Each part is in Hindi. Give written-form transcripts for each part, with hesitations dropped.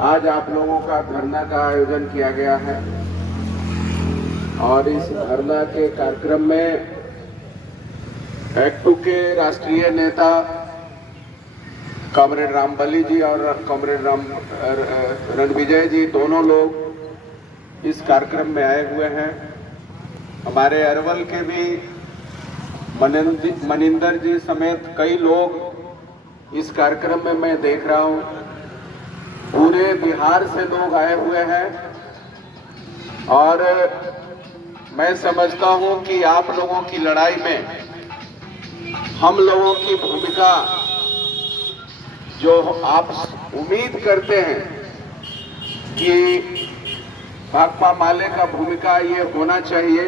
आज आप लोगों का धरना का आयोजन किया गया है और इस धरना के कार्यक्रम में एक्टू के राष्ट्रीय नेता कॉमरेड रामबली जी और कॉमरेड रणविजय जी दोनों लोग इस कार्यक्रम में आए हुए हैं। हमारे अरवल के भी मनिंदर जी समेत कई लोग इस कार्यक्रम में मैं देख रहा हूं। पूरे बिहार से लोग आए हुए हैं और मैं समझता हूं कि आप लोगों की लड़ाई में हम लोगों की भूमिका जो आप उम्मीद करते हैं कि भाकपा माले का भूमिका ये होना चाहिए,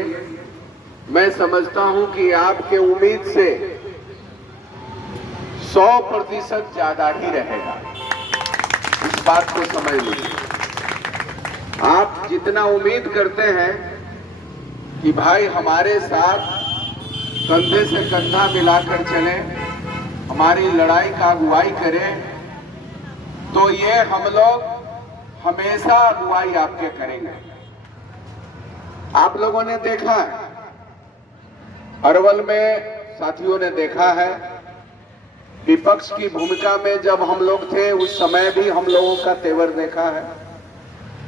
मैं समझता हूं कि आपके उम्मीद से 100% ज्यादा ही रहेगा। इस बात को समझ लीजिए। आप जितना उम्मीद करते हैं कि भाई हमारे साथ कंधे से कंधा मिलाकर चले, हमारी लड़ाई का अगुवाई करें, तो ये हम लोग हमेशा अगुवाई आपके करेंगे। आप लोगों ने देखा है, अरवल में साथियों ने देखा है, विपक्ष की भूमिका में जब हम लोग थे उस समय भी हम लोगों का तेवर देखा है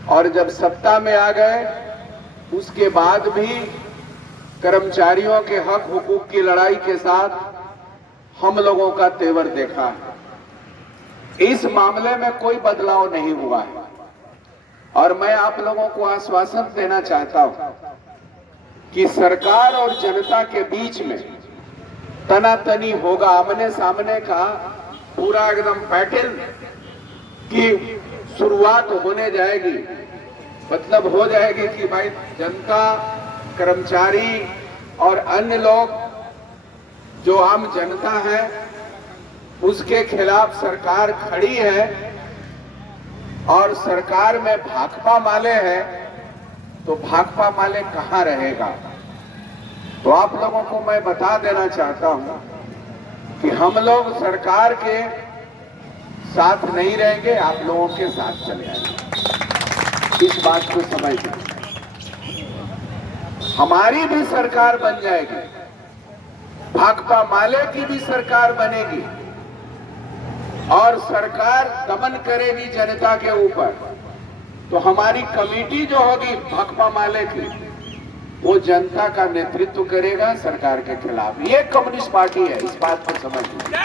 और जब सत्ता में आ गए उसके बाद भी कर्मचारियों के हक हुकूक की लड़ाई के साथ हम लोगों का तेवर देखा है। इस मामले में कोई बदलाव नहीं हुआ है और मैं आप लोगों को आश्वासन देना चाहता हूं कि सरकार और जनता के बीच में तनातनी होगा, आमने सामने का पूरा एकदम पैटर्न की शुरुआत होने जाएगी। मतलब हो जाएगी कि भाई जनता, कर्मचारी और अन्य लोग जो आम जनता है उसके खिलाफ सरकार खड़ी है और सरकार में भाकपा माले है, तो भाकपा माले कहां रहेगा। तो आप लोगों को मैं बता देना चाहता हूं कि हम लोग सरकार के साथ नहीं रहेंगे, आप लोगों के साथ चले आएंगे। इस बात को समझिए। हमारी भी सरकार बन जाएगी, भाकपा माले की भी सरकार बनेगी और सरकार दमन करेगी जनता के ऊपर। तो हमारी कमेटी जो होगी भाकपा माले की, वो जनता का नेतृत्व करेगा सरकार के खिलाफ। ये कम्युनिस्ट पार्टी है, इस बात को समझ लीजिए।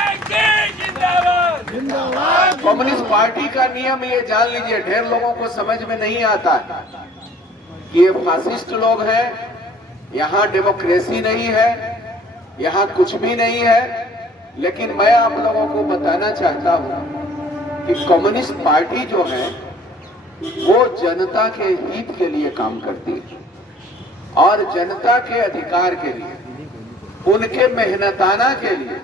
कम्युनिस्ट पार्टी का नियम ये जान लीजिए, ढेर लोगों को समझ में नहीं आता है कि ये फासिस्ट लोग हैं, यहाँ डेमोक्रेसी नहीं है, यहाँ कुछ भी नहीं है। लेकिन मैं आप लोगों को बताना चाहता हूं कि कम्युनिस्ट पार्टी जो है वो जनता के हित के लिए काम करती है और जनता के अधिकार के लिए, उनके मेहनताना के लिए,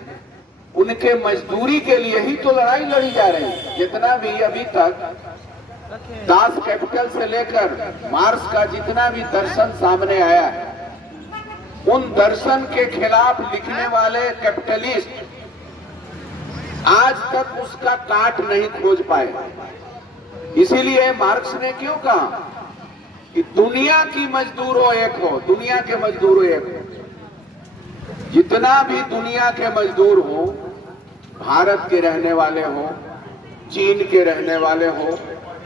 उनके मजदूरी के लिए ही तो लड़ाई लड़ी जा रही है। जितना भी अभी तक दास कैपिटल से लेकर मार्क्स का जितना भी दर्शन सामने आया है, उन दर्शन के खिलाफ लिखने वाले कैपिटलिस्ट आज तक उसका काट नहीं खोज पाए। इसीलिए मार्क्स ने क्यों कहा कि दुनिया की मजदूरों एक हो, दुनिया के मजदूरों एक हो। जितना भी दुनिया के मजदूर हो, भारत के रहने वाले हो, चीन के रहने वाले हो,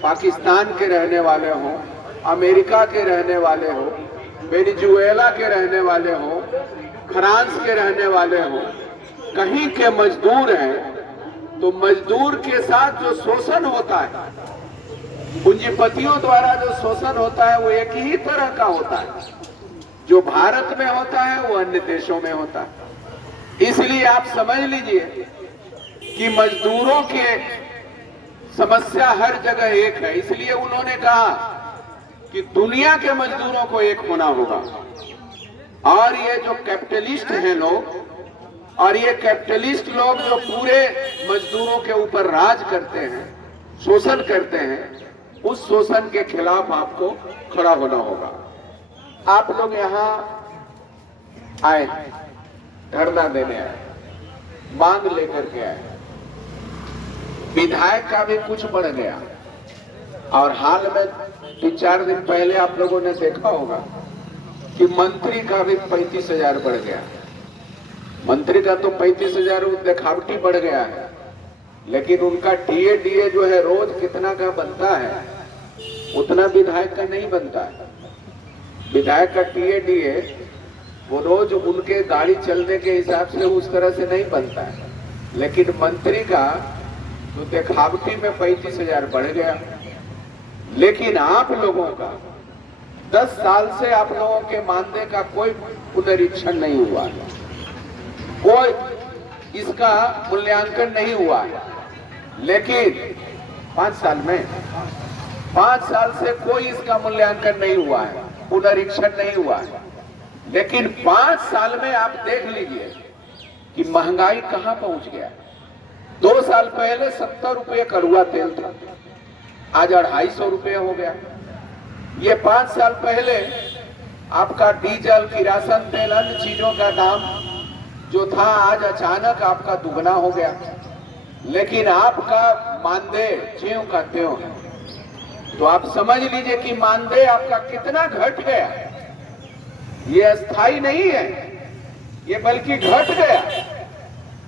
पाकिस्तान के रहने वाले हो, अमेरिका के रहने वाले हो, वेनेजुएला के रहने वाले हो, फ्रांस के रहने वाले हो, कहीं के मजदूर हैं, तो मजदूर के साथ जो शोषण होता है, पूंजीपतियों द्वारा जो शोषण होता है, वो एक ही तरह का होता है। जो भारत में होता है वो अन्य देशों में होता है। इसलिए आप समझ लीजिए कि मजदूरों की समस्या हर जगह एक है। इसलिए उन्होंने कहा कि दुनिया के मजदूरों को एक होना होगा। और ये जो कैपिटलिस्ट हैं लोग, और ये कैपिटलिस्ट लोग जो पूरे मजदूरों के ऊपर राज करते हैं, शोषण करते हैं, उस शोषण के खिलाफ आपको खड़ा होना होगा। आप लोग यहाँ आए, धरना देने आए, मांग लेकर के आए। विधायक का भी कुछ बढ़ गया, और हाल में 3-4 दिन पहले आप लोगों ने देखा होगा कि मंत्री का भी 35,000 बढ़ गया। मंत्री का तो 35,000 दिखावटी बढ़ गया है, लेकिन उनका टीए जो है रोज कितना का बनता है उतना विधायक का नहीं बनता है। विधायक का टीए वो रोज उनके गाड़ी चलने के हिसाब से उस तरह से नहीं बनता है, लेकिन मंत्री का तो दिखावटी में 35,000 बढ़ गया। लेकिन आप लोगों का 10 साल से आप लोगों के मानदेय का कोई पुनरीक्षण नहीं हुआ है, कोई इसका मूल्यांकन नहीं हुआ है। लेकिन 5 साल से कोई इसका मूल्यांकन नहीं हुआ है, पुनरीक्षण नहीं हुआ है। लेकिन 5 साल में आप देख लीजिए कि महंगाई कहां पहुंच गया। 2 साल पहले 70 रुपये कड़ुआ तेल था, आज 250 रुपये हो गया। ये 5 साल पहले आपका डीजल, किरासन तेल, अन्य चीजों का दाम जो था आज अचानक आपका दुगना हो गया। लेकिन आपका मानदेय ज्यों का त्यों है। तो आप समझ लीजिए कि मानदेय आपका कितना घट गया। ये अस्थाई नहीं है, ये बल्कि घट गया।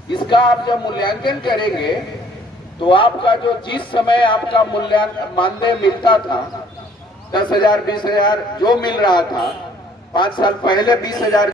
इसका आप जब मूल्यांकन करेंगे तो आपका जो जिस समय आपका मूल्यांकन मानदेय मिलता था 10,000 20,000 जो मिल रहा था 5 साल पहले 20,000